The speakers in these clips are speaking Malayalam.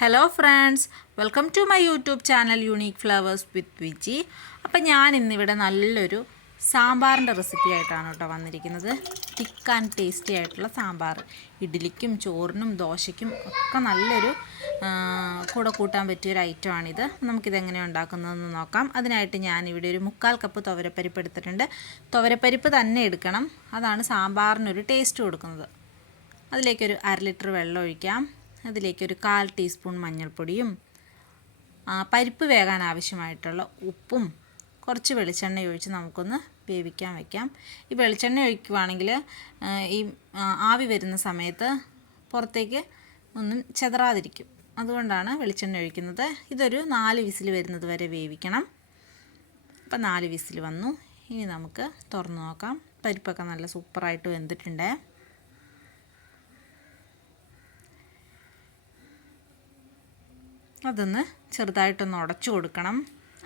Hello friends, welcome to my YouTube channel unique flowers with Viji. അപ്പം ഞാൻ ഇന്നിവിടെ നല്ലൊരു സാമ്പാറിൻ്റെ റെസിപ്പി ആയിട്ടാണ് കേട്ടോ വന്നിരിക്കുന്നത്. തിക്ക് ആൻഡ് ടേസ്റ്റി ആയിട്ടുള്ള സാമ്പാർ ഇഡ്ഡലിക്കും ചോറിനും ദോശയ്ക്കും ഒക്കെ നല്ലൊരു കൂടെ കൂട്ടാൻ പറ്റിയൊരു ഐറ്റമാണിത്. നമുക്കിതെങ്ങനെയാണ് ഉണ്ടാക്കുന്നതെന്ന് നോക്കാം. അതിനായിട്ട് ഞാനിവിടെ ഒരു 3/4 കപ്പ് തുവരപ്പരിപ്പ് എടുത്തിട്ടുണ്ട്. തുവരപ്പരിപ്പ് തന്നെ എടുക്കണം, അതാണ് സാമ്പാറിനൊരു ടേസ്റ്റ് കൊടുക്കുന്നത്. അതിലേക്കൊരു 1/2 ലിറ്റർ വെള്ളം ഒഴിക്കാം. അതിലേക്കൊരു 1/4 ടീസ്പൂൺ മഞ്ഞൾപ്പൊടിയും പരിപ്പ് വേകാൻ ആവശ്യമായിട്ടുള്ള ഉപ്പും കുറച്ച് വെളിച്ചെണ്ണ ഒഴിച്ച് നമുക്കൊന്ന് വേവിക്കാൻ വയ്ക്കാം. ഈ വെളിച്ചെണ്ണ ഒഴിക്കുവാണെങ്കിൽ ഈ ആവി വരുന്ന സമയത്ത് പുറത്തേക്ക് ഒന്നും ചെതറാതിരിക്കും, അതുകൊണ്ടാണ് വെളിച്ചെണ്ണ ഒഴിക്കുന്നത്. ഇതൊരു 4 വിസിൽ വരുന്നത് വരെ വേവിക്കണം. അപ്പം 4 വിസിൽ വന്നു. ഇനി നമുക്ക് തുറന്ന് നോക്കാം. പരിപ്പൊക്കെ നല്ല സൂപ്പറായിട്ട് വെന്തിട്ടുണ്ട്. അതൊന്ന് ചെറുതായിട്ടൊന്ന് ഉടച്ചു കൊടുക്കണം.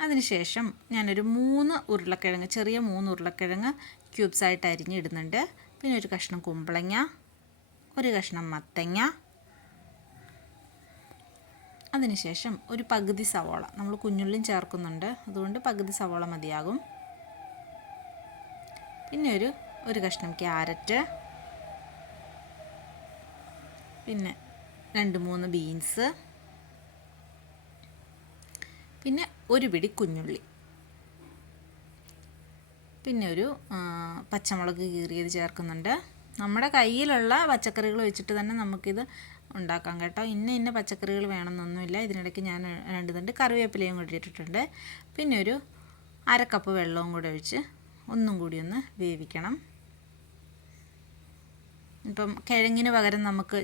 അതിനുശേഷം ഞാനൊരു 3 ഉരുളക്കിഴങ്ങ്, ചെറിയ 3 ഉരുളക്കിഴങ്ങ് ക്യൂബ്സായിട്ട് അരിഞ്ഞിടുന്നുണ്ട്. പിന്നെ ഒരു കഷ്ണം കുമ്പളങ്ങ, ഒരു കഷ്ണം മത്തങ്ങ, അതിനുശേഷം ഒരു പകുതി സവോള. നമ്മൾ കുഞ്ഞുള്ളിയും ചേർക്കുന്നുണ്ട്, അതുകൊണ്ട് പകുതി സവോള മതിയാകും. പിന്നെ ഒരു കഷ്ണം ക്യാരറ്റ്, പിന്നെ 2-3 ബീൻസ്, പിന്നെ ഒരു പിടി കുഞ്ഞുള്ളി, പിന്നെ ഒരു പച്ചമുളക് കീറിയത് ചേർക്കുന്നുണ്ട്. നമ്മുടെ കയ്യിലുള്ള പച്ചക്കറികൾ വെച്ചിട്ട് തന്നെ നമുക്കിത് ഉണ്ടാക്കാം കേട്ടോ. ഇന്ന പച്ചക്കറികൾ വേണമെന്നൊന്നുമില്ല. ഇതിനിടയ്ക്ക് ഞാൻ 2 തണ്ട് കറിവേപ്പിലയും കൂടി ഇട്ടിട്ടുണ്ട്. പിന്നെ ഒരു 1/2 കപ്പ് വെള്ളവും കൂടി ഒഴിച്ച് ഒന്നും കൂടി ഒന്ന് വേവിക്കണം. ഇപ്പം കിഴങ്ങിന് പകരം നമുക്ക്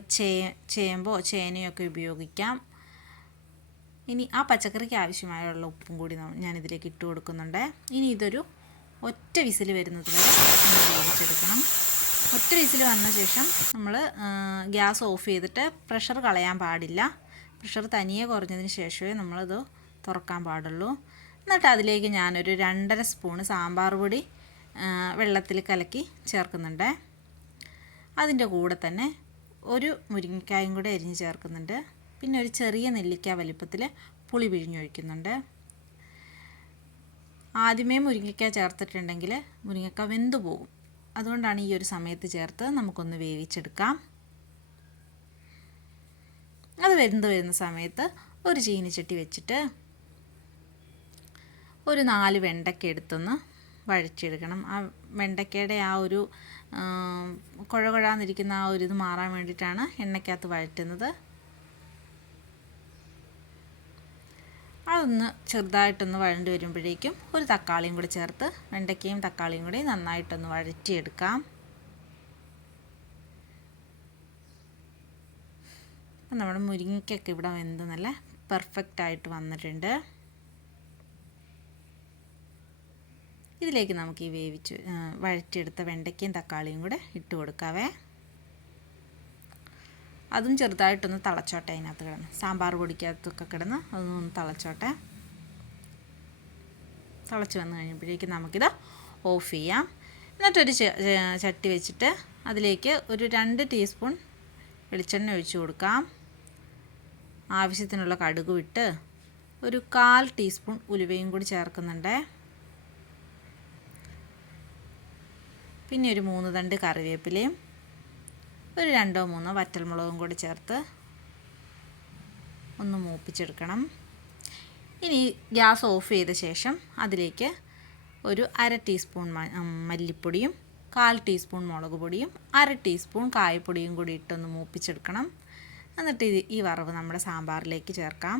ചേമ്പോ ചേനയോ ഒക്കെ ഉപയോഗിക്കാം. ഇനി ആ പച്ചക്കറിക്ക് ആവശ്യമായുള്ള ഉപ്പും കൂടി ഞാനിതിലേക്ക് ഇട്ട് കൊടുക്കുന്നുണ്ട്. ഇനി ഇതൊരു ഒറ്റ വിസിൽ വരുന്നത് വരെ വേവിച്ചെടുക്കണം. ഒറ്റ വിസിൽ വന്ന ശേഷം നമ്മൾ ഗ്യാസ് ഓഫ് ചെയ്തിട്ട് പ്രഷർ കളയാൻ പാടില്ല. പ്രഷർ തനിയെ കുറഞ്ഞതിന് ശേഷമേ നമ്മളിത് തുറക്കാൻ പാടുള്ളൂ. എന്നിട്ട് അതിലേക്ക് ഞാനൊരു 2.5 സ്പൂണ് സാമ്പാർ പൊടി വെള്ളത്തിൽ കലക്കി ചേർക്കുന്നുണ്ട്. അതിൻ്റെ കൂടെ തന്നെ ഒരു മുരിങ്ങക്കായും കൂടെ അരിഞ്ഞ് ചേർക്കുന്നുണ്ട്. പിന്നെ ഒരു ചെറിയ നെല്ലിക്ക വലിപ്പത്തിൽ പുളി പിഴിഞ്ഞൊഴിക്കുന്നുണ്ട്. ആദ്യമേ മുരിങ്ങയ്ക്ക ചേർത്തിട്ടുണ്ടെങ്കിൽ മുരിങ്ങയ്ക്ക വെന്തു പോകും, അതുകൊണ്ടാണ് ഈ ഒരു സമയത്ത് ചേർത്ത് നമുക്കൊന്ന് വേവിച്ചെടുക്കാം. അത് വെന്ത് വരുന്ന സമയത്ത് ഒരു ചീനിച്ചട്ടി വെച്ചിട്ട് ഒരു 4 വെണ്ടയ്ക്ക എടുത്തൊന്ന് വഴച്ചെടുക്കണം. ആ വെണ്ടയ്ക്കയുടെ ആ ഒരു കുഴകുഴാന്നിരിക്കുന്ന ആ ഒരു ഇത് മാറാൻ വേണ്ടിയിട്ടാണ് എണ്ണയ്ക്കകത്ത് വഴറ്റുന്നത്. അതൊന്ന് ചെറുതായിട്ടൊന്ന് വഴണ്ട് വരുമ്പോഴേക്കും ഒരു തക്കാളിയും കൂടി ചേർത്ത് വെണ്ടയ്ക്കയും തക്കാളിയും കൂടി നന്നായിട്ടൊന്ന് വഴറ്റിയെടുക്കാം. അപ്പം നമ്മുടെ മുരിങ്ങയ്ക്കൊക്കെ ഇവിടെ വെന്ത് നല്ല പെർഫെക്റ്റായിട്ട് വന്നിട്ടുണ്ട്. ഇതിലേക്ക് നമുക്ക് ഈ വഴറ്റിയെടുത്ത വെണ്ടയ്ക്കയും തക്കാളിയും കൂടെ ഇട്ട് കൊടുക്കാവേ. അതും ചെറുതായിട്ടൊന്ന് തിളച്ചോട്ടെ. അതിനകത്ത് കിടന്ന് സാമ്പാർ പൊടിക്കകത്തൊക്കെ കിടന്ന് അതൊന്ന് തിളച്ചോട്ടെ. തിളച്ച് വന്നു കഴിയുമ്പോഴേക്കും നമുക്കിത് ഓഫ് ചെയ്യാം. എന്നിട്ടൊരു ചട്ടി വെച്ചിട്ട് അതിലേക്ക് ഒരു 2 ടീസ്പൂൺ വെളിച്ചെണ്ണ ഒഴിച്ച് കൊടുക്കാം. ആവശ്യത്തിനുള്ള കടുക് ഇട്ട് ഒരു 1/4 ടീസ്പൂൺ ഉലുവയും കൂടി ചേർക്കുന്നുണ്ട്. പിന്നെ ഒരു 3 തണ്ട് കറിവേപ്പിലയും ഒരു 2-3 വറ്റൽമുളകും കൂടി ചേർത്ത് ഒന്ന് മൂപ്പിച്ചെടുക്കണം. ഇനി ഗ്യാസ് ഓഫ് ചെയ്ത ശേഷം അതിലേക്ക് ഒരു 1/2 ടീസ്പൂൺ മല്ലിപ്പൊടിയും 1/4 ടീസ്പൂൺ മുളക് പൊടിയും 1/2 ടീസ്പൂൺ കായപ്പൊടിയും കൂടി ഇട്ടൊന്ന് മൂപ്പിച്ചെടുക്കണം. എന്നിട്ട് ഈ വറവ് നമ്മുടെ സാമ്പാറിലേക്ക് ചേർക്കാം.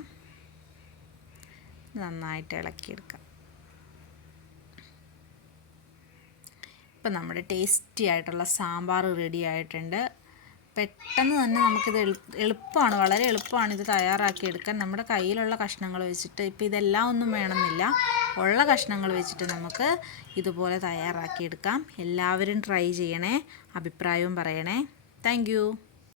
നന്നായിട്ട് ഇളക്കിയെടുക്കാം. ഇപ്പം നമ്മുടെ ടേസ്റ്റി ആയിട്ടുള്ള സാമ്പാർ റെഡി ആയിട്ടുണ്ട്. പെട്ടെന്ന് തന്നെ നമുക്കിത് എളുപ്പമാണ്, വളരെ എളുപ്പമാണ് ഇത് തയ്യാറാക്കിയെടുക്കാൻ. നമ്മുടെ കയ്യിലുള്ള കഷ്ണങ്ങൾ വെച്ചിട്ട്, ഇപ്പോൾ ഇതെല്ലാം ഒന്നും വേണമെന്നില്ല, ഉള്ള കഷ്ണങ്ങൾ വെച്ചിട്ട് നമുക്ക് ഇതുപോലെ തയ്യാറാക്കിയെടുക്കാം. എല്ലാവരും ട്രൈ ചെയ്യണേ, അഭിപ്രായവും പറയണേ. താങ്ക്